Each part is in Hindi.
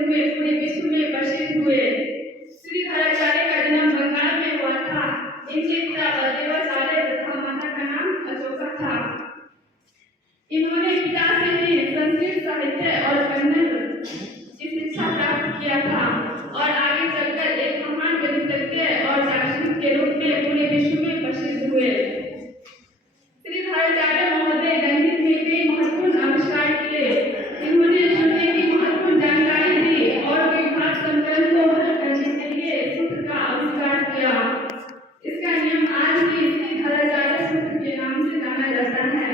रूप में पूरे विश्व में प्रसिद्ध हुए। श्री धराचार्य का जन्म बंगाल में हुआ था। इनके पिता बलदेवाचार्य तथा माता का नाम अशोका था। इन्होंने पिता से ही संस्कृत साहित्य और कन्नड़ की शिक्षा प्राप्त किया था और आगे चलकर एक महान गणितज्ञ और दार्शनिक के रूप में पूरे विश्व में प्रसिद्ध हुए। श्री धराचार्य महोदय गणित में कई महत्वपूर्ण आविष्कार किए। इन्होंने शून्य की महत्वपूर्ण जानकारी दी और विभाग समीकरण को हल करने के लिए सूत्र का आविष्कार किया। इसका नियम आज भी श्री धराचार्य सूत्र के नाम से जाना जाता है।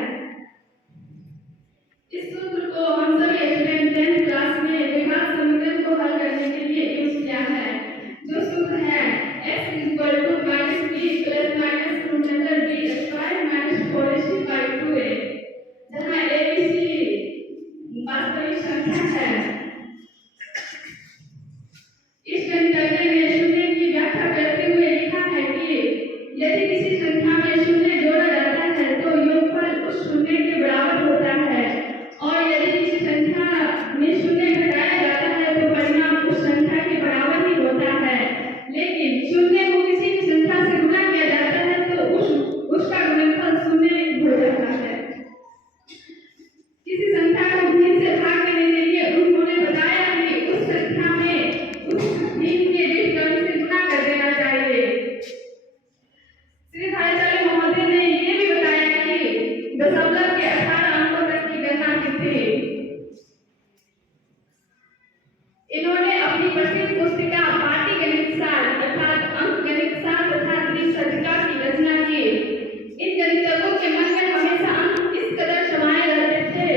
इस सूत्र को हम सभी स्टूडेंट 10th क्लास में विभाग समीकरण को हल करने के लिए यूज किया है, जो सूत्र है x = -b + -√b² - 4ac/2a, जहां abc वास्तविक संख्या है। इस गणितज्ञ ने शून्य की व्याख्या करते हुए लिखा है कि यदि किसी संख्या में शून्य जोड़ा जाता है तो योगफल उस शून्य के बराबर होता है और यदि किसी संख्या में शून्य घटाया जाता है तो परिणाम उस संख्या के बराबर ही होता है। लेकिन शून्य को किसी भी संख्या से गुणा किया जाता है तो उसका गुणनफल शून्य हो जाता है। किसी संख्या को भिन्न से भाग देने के लिए उन्होंने बताया कि उस संख्या में उस भिन्न के बीजगणित से गुणा कर देना चाहिए। श्री धराचार्य महोदय ने ये भी बताया कि दशमलव के 18 अंकों तक की गणना की थी। इन्होंने अपनी प्रसिद्ध पुस्तिका पाटीगणितशास्त्र अर्थात अंकगणितशास्त्र तथा त्रिसज्जिका की रचना की। इन गणितज्ञों के मन में हमेशा अंक इस कदर समाये रहते थे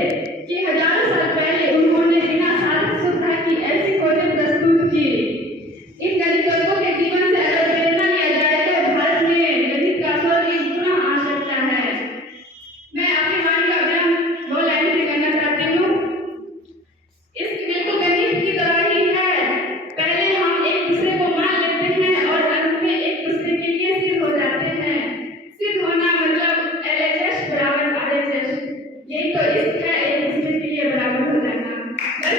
कि हजारों साल पहले उन्होंने बिना साधक सुविधा की ऐसी खोजें प्रस्तुत की। इन गणितज्ञों के जीवन से अगर प्रेरणा लिया जाए तो भारत में गणित का स्वर्ग पुनः आ सकता है। मैं अपनी वाणी का विराम 2 लाइन से करना चाहती हूँ। इस बिल्कुल गणित की तरह ही है। पहले हम एक दूसरे को मान लेते हैं और अंत में एक दूसरे के लिए सिद्ध हो जाते हैं। सिद्ध होना मतलब LHS बराबर RHS, यही तो इश्क है, एक दूसरे के लिए बराबर हो जाना। बस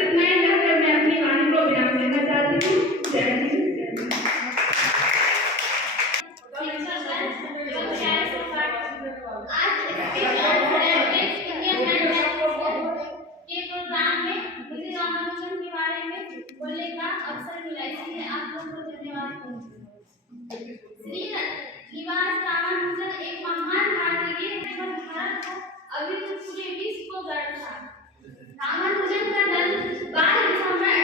इतना ही कहकर मैं अपनी वाणी को विराम देना चाहती हूँ। जय हिंद। के प्रोग्राम में मुझे रामानुजन के बारे में बोलने का अवसर मिला, इसलिए आप लोगों को धन्यवाद कहूँगी। श्री निवास रामानुजन एक महान भारतीय जो भारत को अभी तो पूरे विश्व को गर्व था। रामानुजन का जन्म 12 दिसंबर